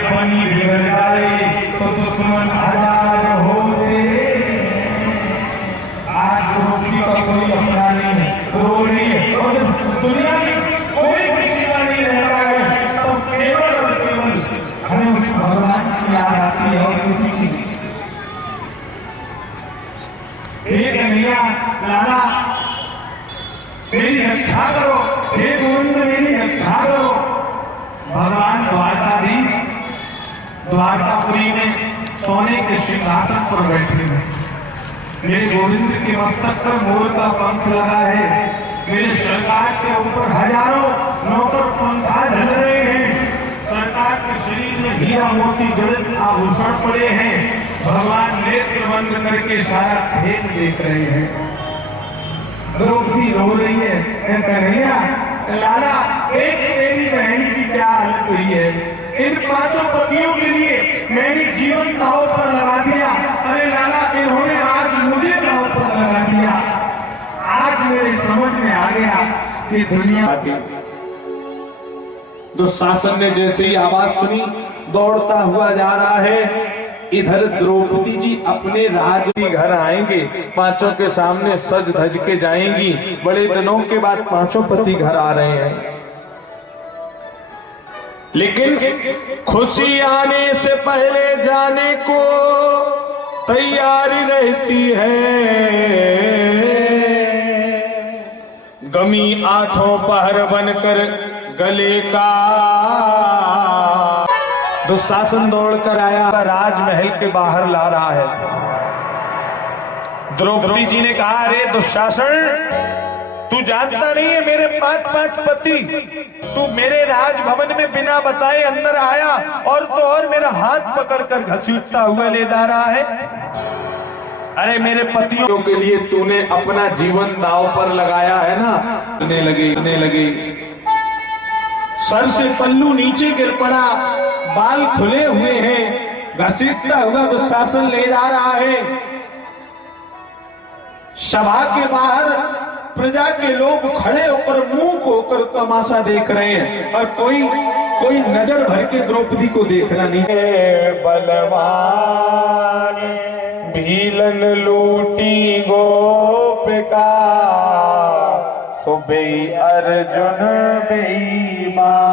बनी बिगड़ जाए तो दुश्मन आजाद होते। आज द्रौपदी का कोई अपना नहीं, रो रही है और दुनिया की कोई खुशियां नहीं रह रहा है, तो केवल और केवल हमें उस भगवान की याद आती है और किसी की। हे कन्हैया लाला मेरी रक्षा करो, हे गोविंद मेरी रक्षा करो। भगवान द्वारकाधीश द्वारकापुरी में सोने के सिंहासन पर बैठे हैं। मेरे गोविंद के मस्तक पर मोर का पंख लगा है, मेरे सरकार के ऊपर हजारों नौकर पंखा ढल रहे हैं, सरकार के शरीर में हीरा मोती जड़ित आभूषण पड़े हैं। भगवान नेत्र बंद करके सारा खेल देख रहे हैं। द्रौपदी रो रही है, कन्हैया लाला एक मेरी बहन की क्या हालत हुई है, इन 5 पतियों के लिए मैंने जीवन दांव पर लगा दिया। अरे लाला इन्होंने आज मुझे दांव पर लगा दिया। आज मेरे समझ में आ गया कि दुनिया की। दुशासन ने जैसे ही आवाज सुनी दौड़ता हुआ जा रहा है। इधर द्रौपदी जी अपने राज घर आएंगे, 5 के सामने सज धज के जाएंगी। बड़े दिनों के बाद 5 पति घर आ रहे हैं, लेकिन खुशी आने से पहले जाने को तैयारी रहती है। गमी 8 पहर बनकर गले का। दुशासन दौड़कर आया, राजमहल के बाहर ला रहा है। द्रौपदी जी ने कहा, अरे दुशासन तू जानता नहीं है मेरे 5 पति, तू मेरे राजभवन में बिना बताए अंदर आया और तो और मेरा हाथ पकड़कर घसीटता हुआ ले जा रहा है। अरे मेरे पतियों के लिए तूने अपना जीवन दांव पर लगाया है ना। करने लगे सर से पल्लू नीचे गिर पड़ा, बाल खुले हुए हैं, घसीटता हुआ दुशासन ले जा रहा है। सभा के बाहर प्रजा के लोग खड़े होकर मुंह को होकर तमाशा देख रहे हैं और कोई नजर भर के द्रौपदी को देखना नहीं। बलवान भीलन लूटी गोपिका, सुबे अर्जुन बेईमान।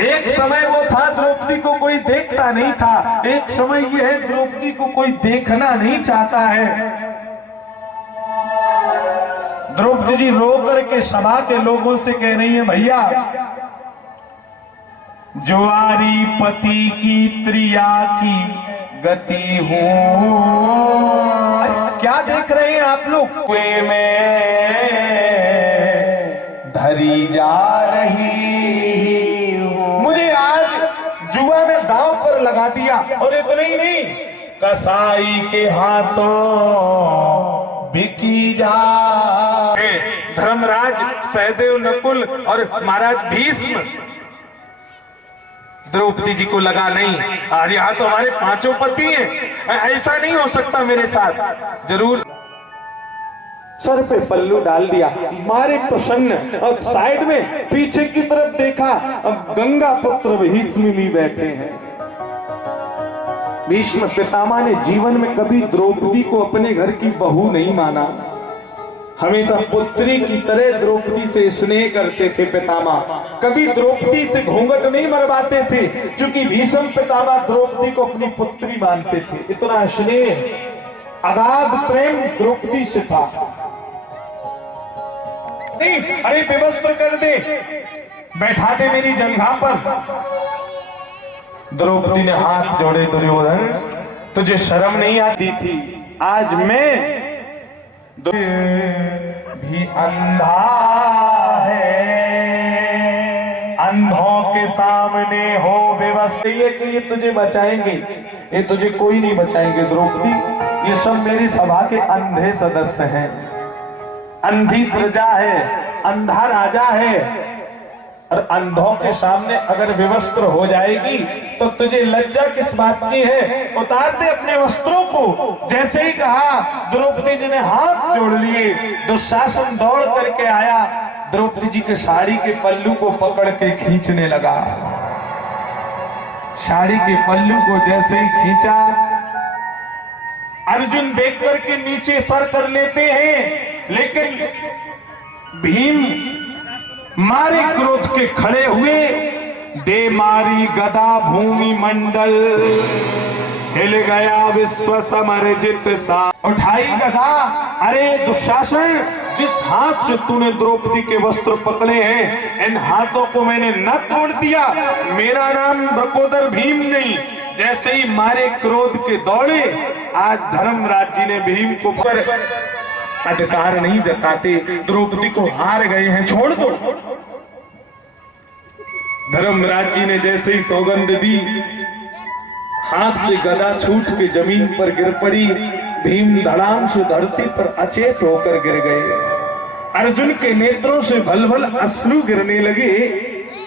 एक समय वो था द्रौपदी को कोई देखता नहीं था, एक समय ये है द्रौपदी को कोई देखना नहीं चाहता है। द्रौपदी जी रो करके सभा के लोगों से कह रही है, भैया ज्वारी पति की त्रिया की गति हूं। क्या देख रहे हैं आप लोग? कुएं में धरी जा रही हूं। मुझे आज जुआ में दांव पर लगा दिया और इतना ही नहीं, कसाई के हाथों बिकी जा। धर्मराज, सहदेव, नकुल और महाराज भीष्म, द्रौपदी जी को लगा नहीं आज यहाँ तो हमारे 5 पति हैं, ऐसा नहीं हो सकता मेरे साथ। जरूर सर पे पल्लू डाल दिया, मारे प्रसन्न और साइड में पीछे की तरफ देखा, गंगा पुत्र भीष्म भी बैठे हैं। भीष्म पितामह ने जीवन में कभी द्रौपदी को अपने घर की बहू नहीं माना, हमेशा पुत्री की तरह द्रौपदी से स्नेह करते थे पितामह। कभी द्रौपदी से घूंघट नहीं मरवाते थे, क्योंकि भीष्म पितामह द्रौपदी को अपनी पुत्री मानते थे। इतना स्नेह, अगाध प्रेम द्रौपदी से था। नहीं, अरे विवस्त्र कर दे, बैठा दे मेरी जंघा पर। द्रौपदी ने हाथ जोड़े, दुर्योधन तुझे शर्म नहीं आती थी? आज मैं भी अंधा है, अंधों के सामने हो बेबस। ये तुझे बचाएंगे, ये तुझे कोई नहीं बचाएंगे द्रौपदी। ये सब मेरी सभा के अंधे सदस्य हैं, अंधी प्रजा है, अंधा राजा है। और अंधों के सामने अगर विवस्त्र हो जाएगी तो तुझे लज्जा किस बात की है? उतार दे अपने वस्त्रों को। जैसे ही कहा, द्रौपदी जी ने हाथ जोड़ लिए। दुशासन दौड़ करके आया, द्रौपदी जी के साड़ी के पल्लू को पकड़ के खींचने लगा। साड़ी के पल्लू को जैसे ही खींचा, अर्जुन देख करके नीचे सर कर लेते हैं, लेकिन भीम मारे क्रोध के खड़े हुए, दे मारी गदा भूमि मंडल, हिल गया विश्व समरजित सा। उठाई गदा, अरे दुशासन, जिस हाथ से तूने द्रौपदी के वस्त्र पकड़े हैं, इन हाथों को मैंने न तोड़ दिया, मेरा नाम बकोदर भीम नहीं। जैसे ही मारे क्रोध के दौड़े, आज धर्मराज जी ने भीम को पर अधिकार नहीं जताते, द्रौपदी को हार गए हैं, छोड़ दो। धर्मराज जी ने जैसे ही सौगंध दी, हाथ से गदा छूट के जमीन पर गिर पड़ी, भीम धड़ाम से धरती पर अचेत होकर गिर गए। अर्जुन के नेत्रों से भल-भल अश्रु गिरने लगे।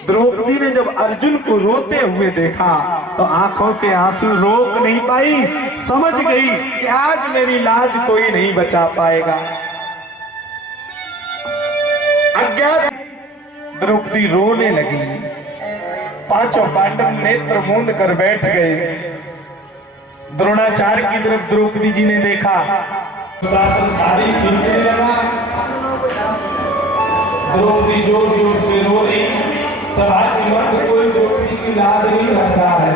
द्रौपदी ने जब अर्जुन को रोते हुए देखा तो आंखों के आंसू रोक नहीं पाई, समझ गई कि आज मेरी लाज कोई नहीं बचा पाएगा। अज्ञात द्रौपदी रोने लगी, पांचों पांडव नेत्र मूंद कर बैठ गए। द्रोणाचार्य की तरफ द्रौपदी जी ने देखा, साड़ी खींचने लगा, द्रौपदी जोर जोर से रो रही, सभा के मर्द कोई द्रौपदी की लाज नहीं रख रहा है।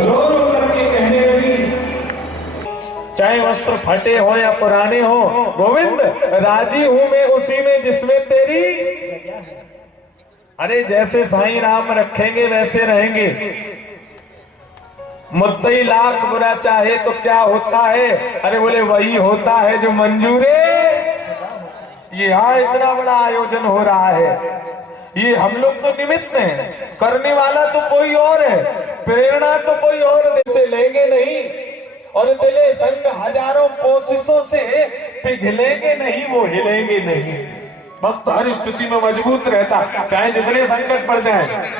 रो रो करके कहने लगी, चाहे वस्त्र फटे हो या पुराने हो, गोविंद राजी हूं मैं उसी में जिसमें तेरी, अरे जैसे साईं राम रखेंगे वैसे रहेंगे। मुद्दई लाख बुरा चाहे तो क्या होता है, अरे बोले वही होता है जो मंजूरे। ये यहाँ इतना बड़ा आयोजन हो रहा है, ये हम लोग तो निमित्त हैं, करने वाला तो कोई और है, प्रेरणा तो कोई और से लेंगे नहीं, और दिले संग हजारों कोशिशों से पिघलेंगे नहीं, वो हिलेंगे नहीं। भक्त हर स्थिति में मजबूत रहता, चाहे जितने संकट पड़ जाए।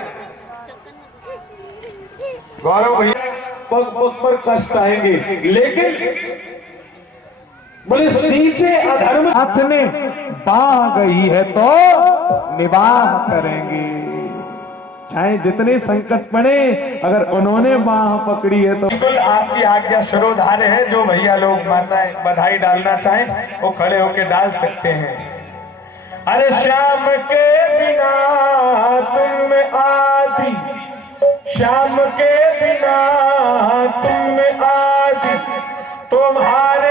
गौरव भैया, पग पग पर कष्ट आएंगे, लेकिन बोले सींचे अधर्म हाथ ने बाह गई है तो निबाह करेंगे। चाहे जितने संकट पड़े, अगर उन्होंने बाह पकड़ी है तो बिल्कुल आपकी आज्ञा शिरोधार्य है। जो भैया लोग बधाई डालना चाहें वो खड़े होकर डाल सकते हैं। अरे श्याम के बिना तुम आदि, श्याम के बिना तुम आदि, तुम्हारे